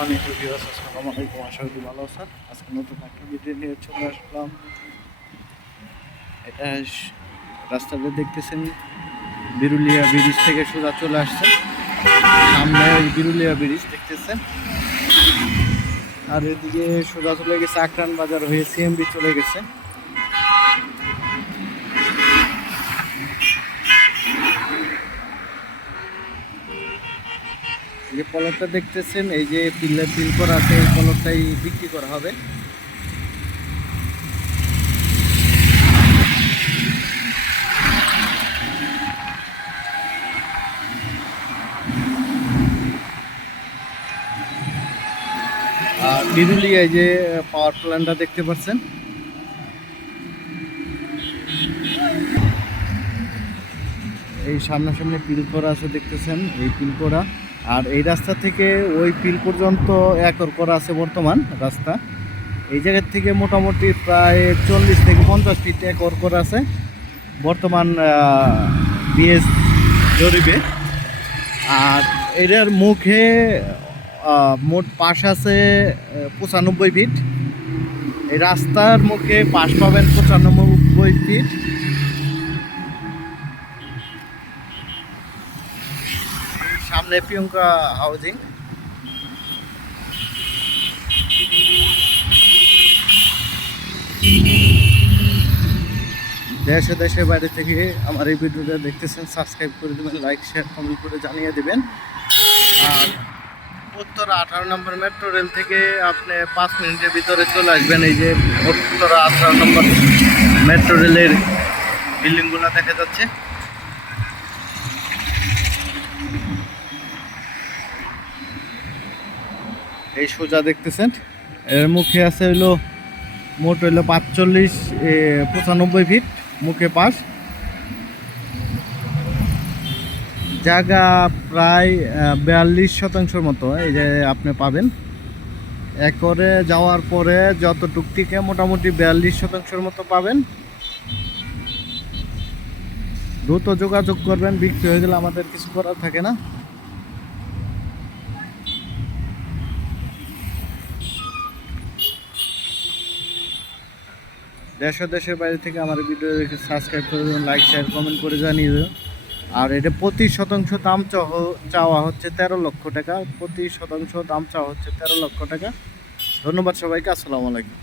আসসালামু আলাইকুম, আশা করি ভালো আছেন। আজকে নতুন একটা ভিডিও নিয়ে চলে আসলাম। এটা রাস্তাটা দেখতেছেন, বিরুলিয়া ব্রিজ থেকে সোজা চলে আসছে। সামনে বিরুলিয়া ব্রিজ দেখতেছেন। আর এদিকে সোজা চলে গেছে, আকরান বাজার হয়ে সিএমবি চলে গেছে। যে পলটটা দেখতেছেন, এই যে পিলার পিল করা আছে, এই পলটটাই বিক্রি করা হবে। আর বিরুলিয়ায় যে পাওয়ার প্ল্যান্টটা দেখতে পাচ্ছেন। এই সামনাসামনি পিল করা আছে দেখতেছেন, এই পিল করা। আর এই রাস্তা থেকে ওই পিল পর্যন্ত একর করা আছে বর্তমান রাস্তা। এই জায়গার থেকে মোটামুটি প্রায় চল্লিশ থেকে পঞ্চাশ ফিট একর করা আছে বর্তমান বিএস জরিপে। আর এটার মুখে মোট পাশ আছে পঁচানব্বই ফিট এই রাস্তার মুখে পাশ পাবেন পঁচানব্বই ফিট সামনে প্রিয়ঙ্কা হাউজিং। দেশে দেশের বাইরে থেকে আমার এই ভিডিওটা দেখতেছেন সাবস্ক্রাইব করে দেবেন লাইক শেয়ার কমেন্ট করে জানিয়ে দেবেন। আর উত্তর আঠারো নম্বর মেট্রো রেল থেকে আপনি পাঁচ মিনিটের ভিতরে চলে আসবেন। এই যে উত্তর আঠারো নম্বর মেট্রো রেলের বিল্ডিংগুলো দেখা যাচ্ছে। এই সোজা দেখতেছেন। এর মুখে আছে হইল, মোট হইল পাঁচচল্লিশ পঁচানব্বই ফিট মুখে পাশ। জায়গা প্রায় বিয়াল্লিশ শতাংশের মতো, এই যে আপনি পাবেন। একরে যাওয়ার পরে যত টুকটিকে মোটামুটি বিয়াল্লিশ শতাংশের মতো পাবেন। দ্রুত যোগাযোগ করবেন, বিক্রি হয়ে গেলে আমাদের কিছু করার থাকে না। দেশ দেশের বাইরে থেকে আমার ভিডিও দেখে সাবস্ক্রাইব করে দেবেন লাইক শেয়ার কমেন্ট করে জানিয়ে দেবেন। আর এটা প্রতি শতাংশ দাম চাওয়া হচ্ছে তেরো লক্ষ টাকা। প্রতি শতাংশ দাম চাওয়া হচ্ছে তেরো লক্ষ টাকা। ধন্যবাদ সবাইকে, আসসালামু আলাইকুম।